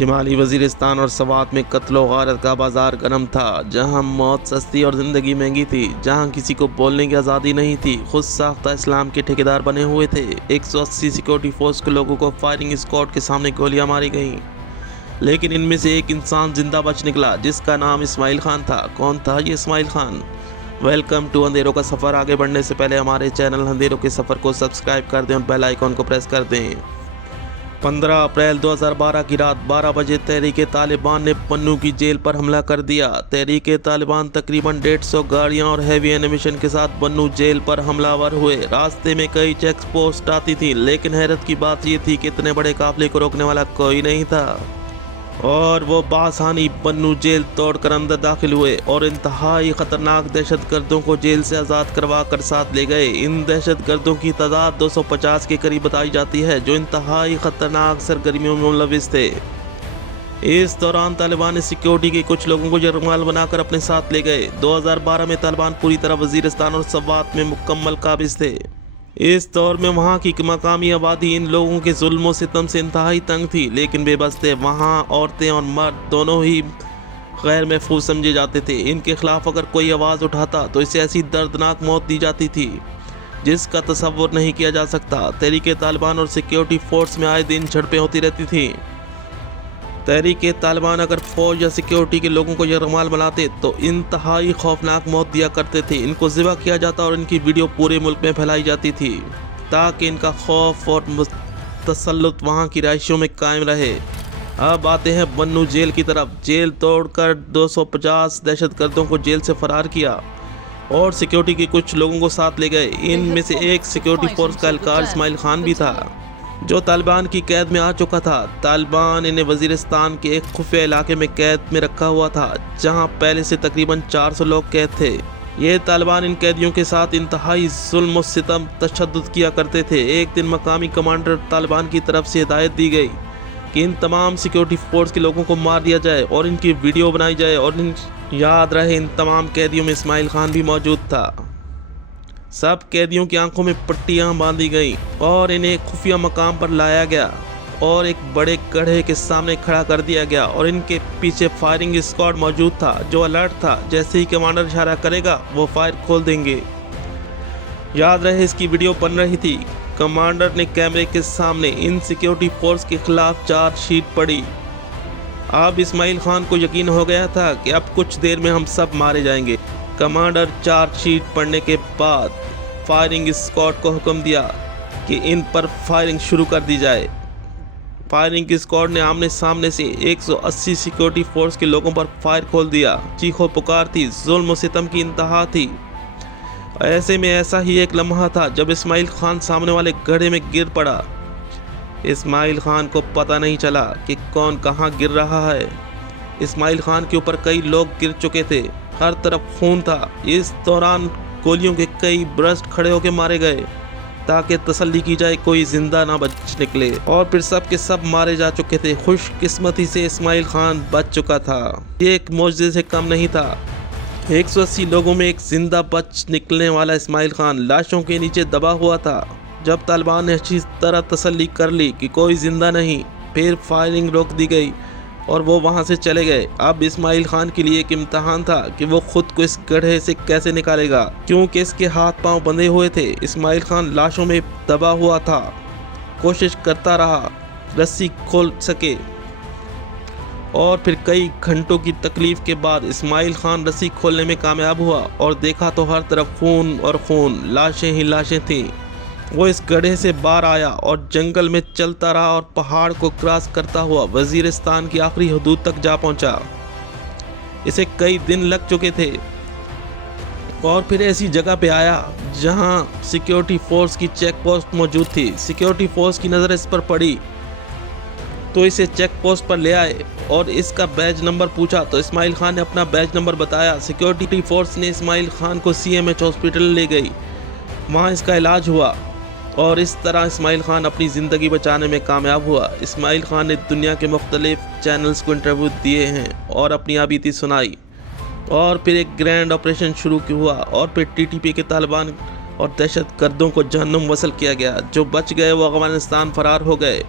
शिमाली वजीरिस्तान और सवात में कत्लो गारत का बाजार गर्म था, जहां मौत सस्ती और ज़िंदगी महंगी थी, जहां किसी को बोलने की आज़ादी नहीं थी। खुद साख्ता इस्लाम के ठेकेदार बने हुए थे। 180 सिक्योरिटी फोर्स के लोगों को फायरिंग स्क्वाड के सामने गोलियां मारी गईं, लेकिन इनमें से एक इंसान जिंदा बच निकला, जिसका नाम इस्माइल खान था। कौन था ये इस्माइल खान? वेलकम टू अंधेरों का सफ़र। आगे बढ़ने से पहले हमारे चैनल अंधेरों के सफ़र को सब्सक्राइब कर दें और बेल आइकॉन को प्रेस कर दें। 15 अप्रैल 2012 की रात 12 बजे तहरीक तालिबान ने पन्नू की जेल पर हमला कर दिया। तहरीक तालिबान तकरीबन 150 गाड़ियां और हैवी एनिमेशन के साथ पन्नू जेल पर हमलावर हुए। रास्ते में कई चेक पोस्ट आती थी, लेकिन हैरत की बात यह थी कि इतने बड़े काफिले को रोकने वाला कोई नहीं था, और वो बासानी पन्नू जेल तोड़कर अंदर दाखिल हुए और इंतहाई खतरनाक दहशतगर्दों को जेल से आज़ाद करवा कर साथ ले गए। इन दहशतगर्दों की तादाद 250 के करीब बताई जाती है, जो इंतहाई खतरनाक सरगर्मियों में मुलविस थे। इस दौरान तालिबान ने सिक्योरिटी के कुछ लोगों को जरमाल बनाकर अपने साथ ले गए। 2012 में तालिबान पूरी तरह वजीरिस्तान और सवात में मुकम्मल काबिज थे। इस दौर में वहाँ की मकामी आबादी इन लोगों के जुल्म सितम से इंतहाई तंग थी, लेकिन बेबस थे। वहाँ औरतें और मर्द दोनों ही गैर महफूज समझे जाते थे। इनके खिलाफ अगर कोई आवाज़ उठाता तो इसे ऐसी दर्दनाक मौत दी जाती थी जिसका तसव्वुर नहीं किया जा सकता। तहरीक तालिबान और सिक्योरिटी फोर्स में आए दिन झड़पें होती रहती थी। तहरीक तालिबान अगर फौज या सिक्योरिटी के लोगों को यरगमाल बनाते तो इंतहाई खौफनाक मौत दिया करते थे। इनको ज़िबा किया जाता और इनकी वीडियो पूरे मुल्क में फैलाई जाती थी, ताकि इनका खौफ और तसल्लुत वहाँ की रहायशियों में कायम रहे। अब आते हैं पन्नू जेल की तरफ। जेल तोड़कर 250 दहशतगर्दों को जेल से फरार किया और सिक्योरिटी के कुछ लोगों को साथ ले गए। इनमें से एक सिक्योरिटी फोर्स का एहलकार इस्माइल खान भी था, जो तालिबान की कैद में आ चुका था। तालिबान इन्हें वजीरिस्तान के एक खुफिया इलाके में कैद में रखा हुआ था, जहां पहले से तकरीबन 400 लोग कैद थे। ये तालिबान इन कैदियों के साथ इंतहाई जुल्म और सितम तशद्दुद किया करते थे। एक दिन मकामी कमांडर तालिबान की तरफ से हिदायत दी गई कि इन तमाम सिक्योरिटी फोर्स के लोगों को मार दिया जाए और इनकी वीडियो बनाई जाए। और याद रहे, इन तमाम कैदियों में इस्माइल खान भी मौजूद था। सब कैदियों की आंखों में पट्टियां बांधी गईं और इन्हें एक खुफिया मकाम पर लाया गया और एक बड़े गड्ढे के सामने खड़ा कर दिया गया, और इनके पीछे फायरिंग स्क्वाड मौजूद था, जो अलर्ट था। जैसे ही कमांडर इशारा करेगा वो फायर खोल देंगे। याद रहे, इसकी वीडियो बन रही थी। कमांडर ने कैमरे के सामने इन सिक्योरिटी फोर्स के खिलाफ चार्जशीट पढ़ी। अब इस्माइल खान को यकीन हो गया था कि अब कुछ देर में हम सब मारे जाएंगे। कमांडर चार्जशीट पढ़ने के बाद फायरिंग स्क्वाड को हुक्म दिया कि इन पर फायरिंग शुरू कर दी जाए। फायरिंग स्क्वाड ने आमने सामने से 180 सिक्योरिटी फोर्स के लोगों पर फायर खोल दिया। चीखो पुकार थी, जुल्म सितम की इंतहा थी। ऐसे में ऐसा ही एक लम्हा था जब इस्माइल खान सामने वाले गड्ढे में गिर पड़ा। इस्माइल खान को पता नहीं चला कि कौन कहाँ गिर रहा है। इस्माइल खान के ऊपर कई लोग गिर चुके थे, हर तरफ खून था। इस दौरान गोलियों के कई ब्रस्ट खड़े होकर मारे गए, ताकि तसल्ली की जाए कोई जिंदा ना बच निकले, और फिर सब के सब मारे जा चुके थे। खुशकिस्मती से इस्माइल खान बच चुका था। ये एक मौजज़े से कम नहीं था। 180 लोगों में एक जिंदा बच निकलने वाला इस्माइल खान लाशों के नीचे दबा हुआ था। जब तालिबान ने अच्छी तरह तसल्ली कर ली कि कोई जिंदा नहीं, फिर फायरिंग रोक दी गई और वो वहाँ से चले गए। अब इस्माइल खान के लिए एक इम्तहान था कि वो खुद को इस गड्ढे से कैसे निकालेगा, क्योंकि इसके हाथ पांव बंधे हुए थे। इस्माइल खान लाशों में दबा हुआ था। कोशिश करता रहा रस्सी खोल सके, और फिर कई घंटों की तकलीफ के बाद इस्माइल खान रस्सी खोलने में कामयाब हुआ, और देखा तो हर तरफ खून और खून, लाशें ही लाशें थीं। वो इस गड्ढे से बाहर आया और जंगल में चलता रहा और पहाड़ को क्रॉस करता हुआ वजीरिस्तान की आखिरी हदूद तक जा पहुंचा। इसे कई दिन लग चुके थे, और फिर ऐसी जगह पे आया जहां सिक्योरिटी फोर्स की चेक पोस्ट मौजूद थी। सिक्योरिटी फोर्स की नज़र इस पर पड़ी तो इसे चेक पोस्ट पर ले आए और इसका बैज नंबर पूछा तो इस्माइल खान ने अपना बैज नंबर बताया। सिक्योरिटी फोर्स ने इस्माइल खान को CMH हॉस्पिटल ले गई। वहाँ इसका इलाज हुआ और इस तरह इस्माइल खान अपनी ज़िंदगी बचाने में कामयाब हुआ। इस्माइल खान ने दुनिया के मुख्तलिफ चैनल्स को इंटरव्यू दिए हैं और अपनी आबीती सुनाई, और फिर एक ग्रैंड ऑपरेशन शुरू हुआ, और फिर TTP के तालिबान और दहशत गर्दों को जहन्नुम वसल किया गया। जो बच गए वो अफगानिस्तान फरार हो गए।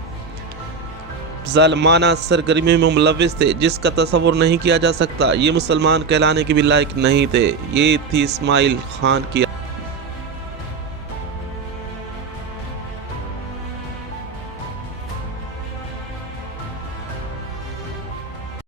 जालमाना सरगर्मी में मुलविस थे जिसका तस्वुर नहीं किया जा सकता। ये मुसलमान कहलाने के भी लायक नहीं थे। ये थी इस्माइल खान की